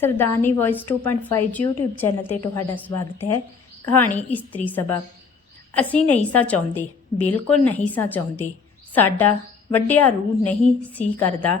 ਸਰਦਾਨੀ voice 2.5 YouTube channel ਤੇ ਤੁਹਾਡਾ ਸਵਾਗਤ ਹੈ। ਕਹਾਣੀ ਇਸਤਰੀ ਸਭਾ। ਅਸੀਂ ਨਹੀਂ ਸਾ ਚਾਹੁੰਦੇ, ਬਿਲਕੁਲ ਨਹੀਂ ਸਾ ਚਾਹੁੰਦੇ। ਸਾਡਾ ਵੱਡਿਆ ਰੂਹ ਨਹੀਂ ਸੀ ਕਰਦਾ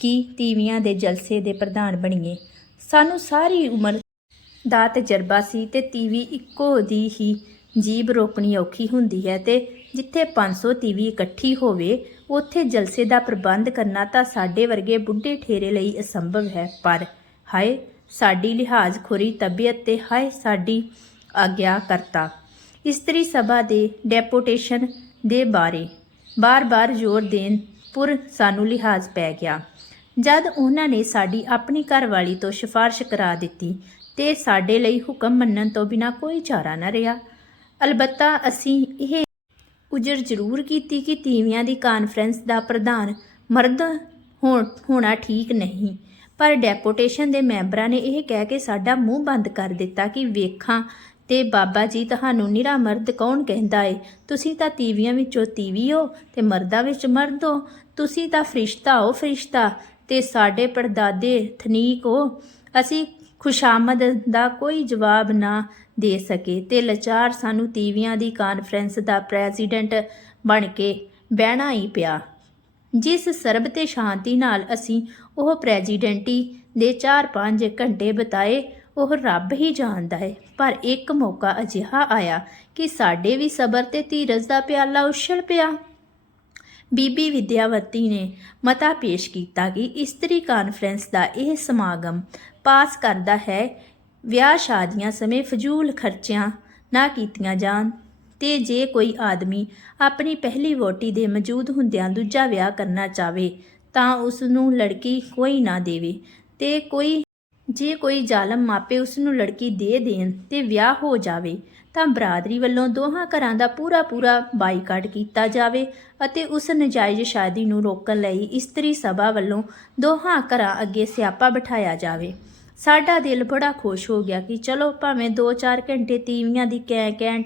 ਕਿ ਤੀਵੀਆਂ ਦੇ ਜਲਸੇ ਦੇ ਪ੍ਰਧਾਨ ਬਣੀਏ। ਸਾਨੂੰ ਸਾਰੀ ਉਮਰ ਦਾ ਤਜਰਬਾ ਸੀ ਤੇ ਤੀਵੀ ਇੱਕੋ ਦੀ ਹੀ ਜੀਬ ਰੋਕਣੀ ਔਖੀ ਹੁੰਦੀ ਹੈ ਤੇ ਜਿੱਥੇ 500 ਤੀਵੀ ਇਕੱਠੀ ਹੋਵੇ, ਉੱਥੇ ਜਲਸੇ ਦਾ ਪ੍ਰਬੰਧ ਕਰਨਾ ਤਾਂ ਸਾਡੇ ਵਰਗੇ ਬੁੱਢੇ ਠੇਰੇ ਲਈ ਅਸੰਭਵ ਹੈ, ਪਰ ਹਾਏ, ਸਾਡੀ ਲਿਹਾਜ਼ ਖੁਰੀ ਤਬੀਅਤ ਤੇ ਹਾਏ ਸਾਡੀ ਆਗਿਆ ਕਰਤਾ। ਇਸਤਰੀ ਸਭਾ ਦੇ ਡੈਪੂਟੇਸ਼ਨ ਦੇ ਬਾਰੇ ਬਾਰ-ਬਾਰ ਜ਼ੋਰ ਦੇਣ ਪੁਰ ਸਾਨੂੰ ਲਿਹਾਜ਼ ਪੈ ਗਿਆ। ਜਦ ਉਹਨਾਂ ਨੇ ਸਾਡੀ ਆਪਣੀ ਘਰਵਾਲੀ ਤੋਂ ਸਿਫਾਰਿਸ਼ ਕਰਾ ਦਿੱਤੀ ਤੇ ਸਾਡੇ ਲਈ ਹੁਕਮ ਮੰਨਣ ਤੋਂ ਬਿਨਾ ਕੋਈ ਚਾਰਾ ਨਾ ਰਿਹਾ, ਅਲਬੱਤਾ ਅਸੀਂ ਇਹ ਉਜਰ ਜ਼ਰੂਰ ਕੀਤੀ ਕਿ ਤੀਵੀਆਂ ਦੀ ਕਾਨਫਰੰਸ ਦਾ ਪ੍ਰਧਾਨ ਮਰਦ ਹੋਣ- ਹੋਣਾ ਠੀਕ ਨਹੀਂ। ਪਰ ਡੈਪੂਟੇਸ਼ਨ ਦੇ ਮੈਂਬਰਾਂ ਨੇ ਇਹ ਕਹਿ ਕੇ ਸਾਡਾ ਮੂੰਹ ਬੰਦ ਕਰ ਦਿੱਤਾ ਕਿ ਵੇਖਾਂ ਤੇ ਬਾਬਾ ਜੀ ਤੁਹਾਨੂੰ ਨਿਰਾ ਮਰਦ ਕੌਣ ਕਹਿੰਦਾ ਏ? ਤੁਸੀਂ ਤਾਂ ਤੀਵੀਆਂ ਵਿੱਚੋਂ ਤੀਵੀ ਹੋ ਤੇ ਮਰਦਾਂ ਵਿੱਚ ਮਰਦ ਹੋ। ਤੁਸੀਂ ਤਾਂ ਫਰਿਸ਼ਤਾ ਹੋ ਫਰਿਸ਼ਤਾ ਤੇ ਸਾਡੇ ਪਰਦਾਦੇ ਥਨੀਕ ਹੋ। ਅਸੀਂ ਖੁਸ਼ਾਮਦ ਦਾ ਕੋਈ ਜਵਾਬ ਨਾ ਦੇ ਸਕੇ ਤੇ ਲਾਚਾਰ ਸਾਨੂੰ ਤੀਵੀਆਂ ਦੀ ਕਾਨਫਰੰਸ ਦਾ ਪ੍ਰੈਜ਼ੀਡੈਂਟ ਬਣ ਕੇ ਬਹਿਣਾ ਹੀ ਪਿਆ। ਜਿਸ ਸਰਬ ਤੇ ਸ਼ਾਂਤੀ ਨਾਲ ਅਸੀਂ ਉਹ ਪ੍ਰੈਜ਼ੀਡੈਂਟੀ ਦੇ 4-5 ਘੰਟੇ ਬਿਤਾਏ, ਉਹ ਰੱਬ ਹੀ ਜਾਣਦਾ ਹੈ। ਪਰ ਇੱਕ ਮੌਕਾ ਅਜਿਹਾ ਆਇਆ ਕਿ ਸਾਡੇ ਵੀ ਸਬਰ ਤੇ ਧੀਰਜ ਦਾ ਪਿਆਲਾ ਉਛਲ ਪਿਆ। ਬੀਬੀ ਵਿਦਿਆਵਤੀ ਨੇ ਮਤਾ ਪੇਸ਼ ਕੀਤਾ ਕਿ ਇਸਤਰੀ ਕਾਨਫਰੰਸ ਦਾ ਇਹ ਸਮਾਗਮ ਪਾਸ ਕਰਦਾ ਹੈ, ਵਿਆਹ ਸ਼ਾਦੀਆਂ ਸਮੇਂ ਫਜ਼ੂਲ ਖਰਚਿਆਂ ਨਾ ਕੀਤੀਆਂ ਜਾਣ ਤੇ ਜੇ ਕੋਈ ਆਦਮੀ ਆਪਣੀ ਪਹਿਲੀ ਵੋਟੀ ਦੇ ਮੌਜੂਦ ਹੁੰਦਿਆਂ ਦੂਜਾ ਵਿਆਹ ਕਰਨਾ ਚਾਵੇ ਤਾਂ ਉਸ ਨੂੰ ਲੜਕੀ ਕੋਈ ਨਾ ਦੇਵੇ ਤੇ ਕੋਈ, ਜੇ ਕੋਈ ਜ਼ਾਲਮ ਮਾਪੇ ਉਸ ਨੂੰ ਲੜਕੀ ਦੇ ਦੇਣ ਤੇ ਵਿਆਹ ਹੋ ਜਾਵੇ, ਤਾਂ ਬਰਾਦਰੀ ਵੱਲੋਂ ਦੋਹਾਂ ਘਰਾਂ ਦਾ ਪੂਰਾ ਪੂਰਾ ਬਾਈਕਾਟ ਕੀਤਾ ਜਾਵੇ ਅਤੇ ਉਸ ਨਜਾਇਜ਼ ਸ਼ਾਦੀ ਨੂੰ ਰੋਕਣ ਲਈ ਇਸਤਰੀ ਸਭਾ ਵੱਲੋਂ ਦੋਹਾਂ ਘਰਾਂ ਅੱਗੇ ਸਿਆਪਾ ਬਿਠਾਇਆ ਜਾਵੇ। ਸਾਡਾ ਦਿਲ ਬੜਾ ਖੁਸ਼ ਹੋ ਗਿਆ ਕਿ ਚਲੋ ਭਾਵੇਂ 2-4 ਘੰਟੇ ਤੀਵੀਆਂ ਦੀ ਕੈ ਕੈ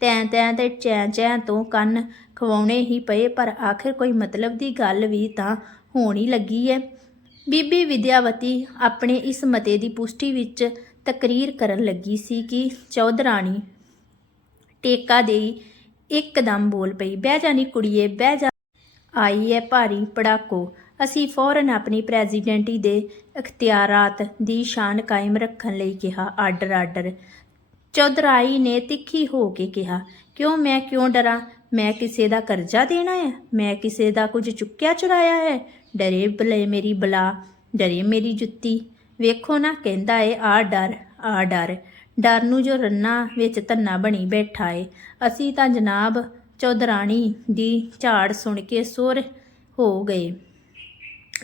ਤੈਂ ਤੈਂ ਤੇ ਚੈਂ ਚੈਂ ਤੋਂ ਕੰਨ ਖਵਾਉਣੇ ਹੀ ਪਏ, ਪਰ ਆਖਿਰ ਕੋਈ ਮਤਲਬ ਦੀ ਗੱਲ ਵੀ ਤਾਂ ਹੋਣੀ ਲੱਗੀ ਹੈ ਬੀਬੀ ਵਿਦਿਆਵਤੀ ਆਪਣੇ ਇਸ ਮਤੇ ਦੀ ਪੁਸ਼ਟੀ ਵਿੱਚ ਤਕਰੀਰ ਕਰਨ ਲੱਗੀ ਸੀ ਕਿ ਚੌਧਰਾਣੀ ਟੇਕਾ ਦੇਈ ਇੱਕਦਮ ਬੋਲ ਪਈ, ਬਹਿ ਜਾਨੀ ਕੁੜੀਏ, ਬਹਿ ਜਾ। ਆਈ ਹੈ ਭਾਰੀ ਪੜਾਕੋ। ਅਸੀਂ ਫੌਰਨ ਆਪਣੀ ਪ੍ਰੈਜ਼ੀਡੈਂਟੀ ਦੇ ਇਖਤਿਆਰਾਤ ਦੀ ਸ਼ਾਨ ਕਾਇਮ ਰੱਖਣ ਲਈ ਕਿਹਾ, ਆਰਡਰ ਆਰਡਰ। ਚੌਧਰਾਈ ਨੇ ਤਿੱਖੀ ਹੋ ਕੇ ਕਿਹਾ, ਕਿਉਂ, ਮੈਂ ਕਿਉਂ ਡਰਾਂ? ਮੈਂ ਕਿਸੇ ਦਾ ਕਰਜ਼ਾ ਦੇਣਾ ਹੈ? ਮੈਂ ਕਿਸੇ ਦਾ ਕੁਝ ਚੁੱਕਿਆ ਚੁਰਾਇਆ ਹੈ? ਡਰੇ ਬਲੇ ਮੇਰੀ ਬਲਾ, ਡਰੇ ਮੇਰੀ ਜੁੱਤੀ। ਵੇਖੋ ਨਾ, ਕਹਿੰਦਾ ਏ, ਆ ਡਰ ਆ ਡਰ। ਡਰ ਨੂੰ ਜੋ ਰੰਨਾ ਵਿੱਚ ਧੰਨਾ ਬਣੀ ਬੈਠਾ ਏ। ਅਸੀਂ ਤਾਂ ਜਨਾਬ ਚੌਧਰਾਣੀ ਦੀ ਝਾੜ ਸੁਣ ਕੇ ਸੁਰ ਹੋ ਗਏ।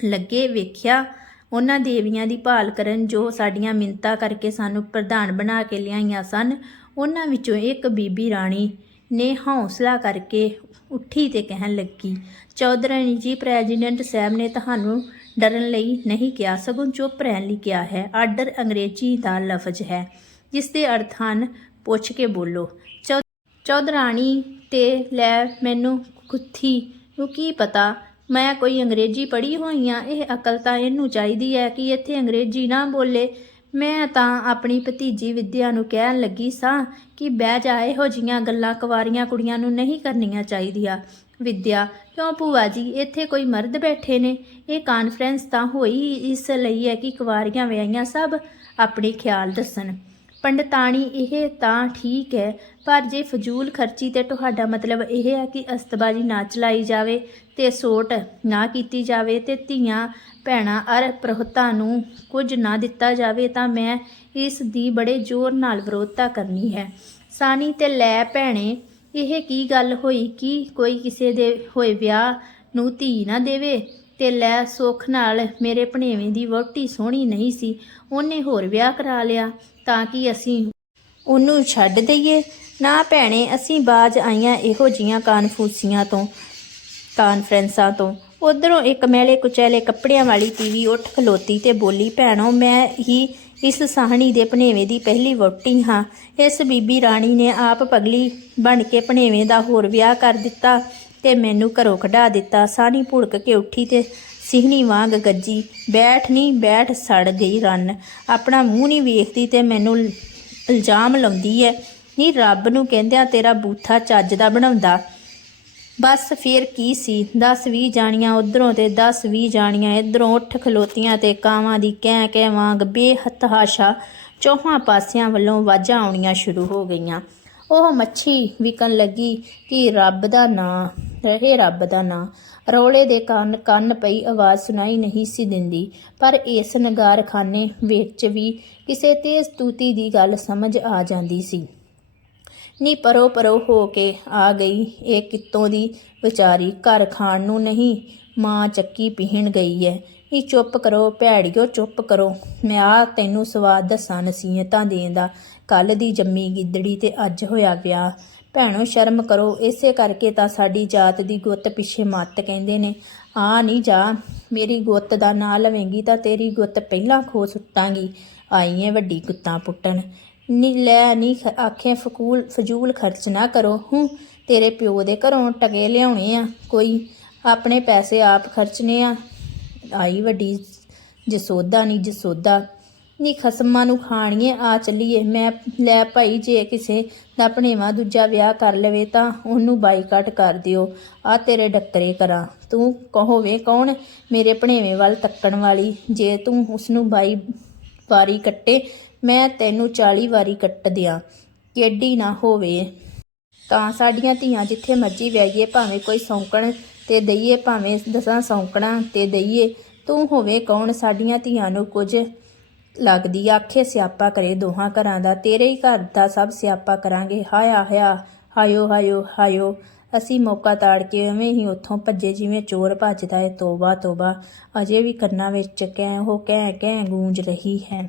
ਲੱਗੇ ਵੇਖਿਆ, ਉਹਨਾਂ ਦੇਵੀਆਂ ਦੀ ਭਾਲ ਕਰਨ ਜੋ ਸਾਡੀਆਂ ਮਿੰਤਾ ਕਰਕੇ ਸਾਨੂੰ ਪ੍ਰਧਾਨ ਬਣਾ ਕੇ ਲਿਆਈਆਂ ਸਨ, ਉਹਨਾਂ ਵਿੱਚੋਂ ਇੱਕ ਬੀਬੀ ਰਾਣੀ ਨੇ ਹੌਸਲਾ ਕਰਕੇ ਉੱਠੀ ਤੇ ਕਹਿਣ ਲੱਗੀ, ਚੌਧਰਾਣੀ ਜੀ, ਪ੍ਰੈਜ਼ੀਡੈਂਟ ਸਾਹਿਬ ਨੇ ਤੁਹਾਨੂੰ ਡਰਨ ਲਈ ਨਹੀਂ ਕਿਹਾ। ਸਗੋਂ ਚੁੱਪ ਰਹਿਣ ਲਈ ਕਿਹਾ ਹੈ। ਆਰਡਰ ਅੰਗਰੇਜ਼ੀ ਦਾ ਲਫ਼ਜ਼ ਹੈ। ਜਿਸ ਦੇ ਅਰਥ ਹਨ, ਪੁੱਛ ਕੇ ਬੋਲੋ। ਚੌ- ਚੌਧਰਾਣੀ ਤੇ ਲੈ ਮੈਨੂੰ ਕੁੱਥੀ ਨੂੰ ਕੀ ਪਤਾ? ਮੈਂ ਕੋਈ ਅੰਗਰੇਜ਼ੀ ਪੜ੍ਹੀ ਹੋਈ ਆ ਇਹ ਅਕਲ ਤਾਂ ਇਹਨੂੰ ਚਾਹੀਦੀ ਹੈ ਕਿ ਇੱਥੇ ਅੰਗਰੇਜ਼ੀ ਨਾ ਬੋਲੇ। ਮੈਂ ਤਾਂ ਆਪਣੀ ਭਤੀਜੀ ਵਿਦਿਆ ਨੂੰ ਕਹਿਣ ਲੱਗੀ ਸਾਂ ਕਿ ਬਹਿ ਜਾ, ਇਹੋ ਜੀਆਂ ਗੱਲਾਂ ਕੁਵਾਰੀਆਂ ਕੁੜੀਆਂ ਨੂੰ ਨਹੀਂ ਕਰਨੀਆਂ ਚਾਹੀਦੀਆਂ। ਵਿਦਿਆ, ਕਿਉਂ ਭੂਆ ਜੀ, ਇੱਥੇ ਕੋਈ ਮਰਦ ਬੈਠੇ ਨੇ? ਇਹ ਕਾਨਫਰੰਸ ਤਾਂ ਹੋਈ ਇਸ ਲਈ ਹੈ ਕਿ ਕੁਵਾਰੀਆਂ ਵਿਆਹੀਆਂ ਸਭ ਆਪਣੇ ਖਿਆਲ ਦੱਸਣ। ਪੰਡਤਾਣੀ, ਇਹ ਤਾਂ ਠੀਕ ਹੈ, ਪਰ ਜੇ ਫਜ਼ੂਲ ਖਰਚੀ ਤੇ ਤੁਹਾਡਾ ਮਤਲਬ ਇਹ ਹੈ ਕਿ ਅਸਤਬਾਜੀ ਨਾ ਚਲਾਈ ਜਾਵੇ ਤੇ ਸੋਟ ਨਾ ਕੀਤੀ ਜਾਵੇ ਤੇ ਧੀਆਂ ਭੈਣਾਂ, ਅਰ ਪ੍ਰਹੁਤਾ ਨੂੰ ਕੁਝ ਨਾ ਦਿੱਤਾ ਜਾਵੇ ਤਾਂ ਮੈਂ ਇਸ ਦੀ ਬੜੇ ਜ਼ੋਰ ਨਾਲ ਵਿਰੋਧਤਾ ਕਰਨੀ ਹੈ। ਸਾਨੀ ਤੇ ਲੈ ਭੈਣੇ, ਇਹ ਕੀ ਗੱਲ ਹੋਈ? ਕਿ ਕੋਈ ਕਿਸੇ ਦੇ ਹੋਏ ਵਿਆਹ ਨੂੰ ਧੀ ਨਾ ਦੇਵੇ? ਤੇ ਲੈ ਸੁੱਖ ਨਾਲ ਮੇਰੇ ਭਣੇਵੇਂ ਦੀ ਵਹੁਟੀ ਸੋਹਣੀ ਨਹੀਂ ਸੀ, ਉਹਨੇ ਹੋਰ ਵਿਆਹ ਕਰਾ ਲਿਆ ਤਾਂ ਕਿ ਅਸੀਂ ਉਹਨੂੰ ਛੱਡ ਦਈਏ। ਨਾ ਭੈਣੇ, ਅਸੀਂ ਬਾਜ ਆਈਆਂ ਇਹੋ ਜੀਆਂ ਕਾਨਫੂਸੀਆਂ ਤੋਂ, ਕਾਨਫਰੰਸਾਂ ਤੋਂ। ਉਧਰੋਂ ਇੱਕ ਮੈਲੇ ਕੁਚੈਲੇ ਕੱਪੜਿਆਂ ਵਾਲੀ ਤੀਵੀ ਉੱਠ ਖਲੋਤੀ ਤੇ ਬੋਲੀ, ਭੈਣੋ, ਮੈਂ ਹੀ ਇਸ ਸਾਹਣੀ ਦੇ ਭਣੇਵੇਂ ਦੀ ਪਹਿਲੀ ਵਹੁਟੀ ਹਾਂ। ਇਸ ਬੀਬੀ ਰਾਣੀ ਨੇ ਆਪ ਪਗਲੀ ਬਣ ਕੇ ਭਣੇਵੇਂ ਦਾ ਹੋਰ ਵਿਆਹ ਕਰ ਦਿੱਤਾ ਤੇ ਮੈਨੂੰ ਘਰੋਂ ਕਢਾ ਦਿੱਤਾ। ਸਾਹਣੀ ਭੁੜਕ ਕੇ ਉੱਠੀ ਤੇ ਸਿਹਣੀ ਵਾਂਗ ਗੱਜੀ, ਬੈਠ ਨਹੀਂ ਬੈਠ, ਸੜ ਗਈ ਰੰਨ। ਆਪਣਾ ਮੂੰਹ ਨਹੀਂ ਵੇਖਦੀ ਤੇ ਮੈਨੂੰ ਇਲਜ਼ਾਮ ਲਾਉਂਦੀ ਐ ਨਹੀਂ ਰੱਬ ਨੂੰ ਕਹਿੰਦਿਆਂ ਤੇਰਾ ਬੂਥਾ ਚੱਜ ਦਾ ਬਣਾਉਂਦਾ। ਬਸ ਫੇਰ ਕੀ ਸੀ? 10 20 ਜਾਣੀਆਂ ਉਧਰੋਂ ਤੇ 10 20 ਜਾਣੀਆਂ ਇਧਰੋਂ ਉੱਠ ਖਲੋਤੀਆਂ ਤੇ ਕਾਵਾਂ ਦੀ ਕਹਿ ਕਹਿ ਵਾਂਗ ਬੇਹਤਹਾਸ਼ਾ ਚੌਹਾਂ ਪਾਸਿਆਂ ਵੱਲੋਂ ਵਾਜਾਂ ਆਉਣੀਆਂ ਸ਼ੁਰੂ ਹੋ ਗਈਆਂ। ਉਹ ਮੱਛੀ ਵਿਕਣ ਲੱਗੀ ਕਿ ਰੱਬ ਦਾ ਨਾਂ, ਰਹੇ ਰੱਬ ਦਾ ਨਾਂ। ਰੌਲੇ ਦੇ ਕੰਨ ਕੰਨ ਪਈ ਆਵਾਜ਼ ਸੁਣਾਈ ਨਹੀਂ ਸੀ ਦਿੰਦੀ, ਪਰ ਇਸ ਨਗਾਰਖਾਨੇ ਵਿੱਚ ਵੀ ਕਿਸੇ ਤੇਜ਼ ਤੂਤੀ ਦੀ ਗੱਲ ਸਮਝ ਆ ਜਾਂਦੀ ਸੀ। ਨੀ ਪਰੋ ਪਰੋ ਹੋ ਕੇ ਆ ਗਈ। ਇਹ ਕਿੱਤੋਂ ਦੀ ਵਿਚਾਰੀ? ਘਰ ਖਾਣ ਨੂੰ ਨਹੀਂ, ਮਾਂ ਚੱਕੀ ਪੀਹਣ ਗਈ ਹੈ ਨੀ ਚੁੱਪ ਕਰੋ, ਭੈੜਿਓ, ਚੁੱਪ ਕਰੋ। ਮੈਂ ਆ ਤੈਨੂੰ ਸਵਾਦ ਦੱਸਾਂ, ਨਸੀਹਤਾਂ ਦੇਣ ਦਾ। ਕੱਲ ਦੀ ਜੰਮੀ ਗਿੱਦੜੀ ਤੇ ਅੱਜ ਹੋਇਆ ਵਿਆਹ। ਭੈਣੋ, ਸ਼ਰਮ ਕਰੋ। ਇਸੇ ਕਰਕੇ ਤਾਂ ਸਾਡੀ ਜਾਤ ਦੀ ਗੁੱਤ ਪਿੱਛੇ ਮੱਤ ਕਹਿੰਦੇ ਨੇ। ਆ ਨਹੀਂ ਜਾ। ਮੇਰੀ ਗੁੱਤ ਦਾ ਨਾਂ ਲਵੇਂਗੀ ਤਾਂ ਤੇਰੀ ਗੁੱਤ ਪਹਿਲਾਂ ਖੋ ਸੁੱਟਾਂਗੀ। ਆਈ ਐ ਵੱਡੀ ਗੁੱਤਾਂ ਪੁੱਟਣ। ਨੀ ਲੈ ਨੀ ਆਖੇ ਫਕੂਲ, ਫਜ਼ੂਲ ਖਰਚ ਨਾ ਕਰੋ, ਹੂੰ, ਤੇਰੇ ਪਿਓ ਦੇ ਘਰੋਂ ਟਕੇ ਲਿਆਉਣੇ ਆ, ਕੋਈ ਆਪਣੇ ਪੈਸੇ ਆਪ ਖਰਚਨੇ ਆ। ਆਈ ਵੱਡੀ ਜਸੋਦਾ ਨਹੀਂ ਜਸੋਦਾ, ਨੀ ਖਸਮਾਂ ਨੂੰ ਖਾਣੀਏ, ਆ ਚੱਲੀਏ, ਮੈਂ ਲੈ ਭਾਈ ਜੇ ਕਿਸੇ ਦਾ ਭਣੇਵਾ ਦੂਜਾ ਵਿਆਹ ਕਰ ਲਵੇ ਤਾਂ ਉਹਨੂੰ ਬਾਈਕਾਟ ਕਰ ਦਿਓ, ਆ ਤੇਰੇ ਡੱਕਰੇ ਕਰਾਂ। ਤੂੰ ਕਹੋਵੇ ਕੌਣ ਮੇਰੇ ਭਣੇਵੇਂ ਵੱਲ ਤੱਕਣ ਵਾਲੀ, ਜੇ ਤੂੰ ਉਸ ਨੂੰ ਬਾਈ ਵਾਰੀ ਕੱਟੇ ਮੈਂ ਤੈਨੂੰ 40 ਵਾਰੀ ਕੱਟ ਦਿਆਂ ਕਿੱਡੀ ਨਾ ਹੋਵੇ। ਤਾਂ ਸਾਡੀਆਂ ਧੀਆਂ ਜਿੱਥੇ ਮਰਜ਼ੀ ਵੈਗੀਏ ਭਾਵੇਂ ਕੋਈ ਸੌਂਕਣ ਤੇ ਦਈਏ, ਭਾਵੇਂ ਦਸਾਂ ਸੌਂਕਣਾ ਤੇ ਦਈਏ, ਤੂੰ ਹੋਵੇ ਕੌਣ, ਸਾਡੀਆਂ ਧੀਆਂ ਨੂੰ ਕੁਝ ਲੱਗਦੀ ਆਖੇ, ਸਿਆਪਾ ਕਰੇ ਦੋਹਾਂ ਘਰਾਂ ਦਾ, ਤੇਰੇ ਹੀ ਘਰ ਦਾ ਸਭ ਸਿਆਪਾ ਕਰਾਂਗੇ। ਹਾਇਆ ਹਾਇਆ ਹਾਇਓ ਹਾਇਓ ਹਾਇਓ ਅਸੀਂ ਮੌਕਾ ਤਾੜ ਕੇ ਐਵੇਂ ਹੀ ਉੱਥੋਂ ਭੱਜੇ, ਜਿਵੇਂ ਚੋਰ ਭੱਜਦਾ ਏ ਤੋਬਾ ਤੋਬਾ। ਅਜੇ ਵੀ ਕੰਨਾਂ ਵਿੱਚ ਕੈਂ ਉਹ ਕੈਂ ਕੈਂ ਗੂੰਜ ਰਹੀ ਹੈ।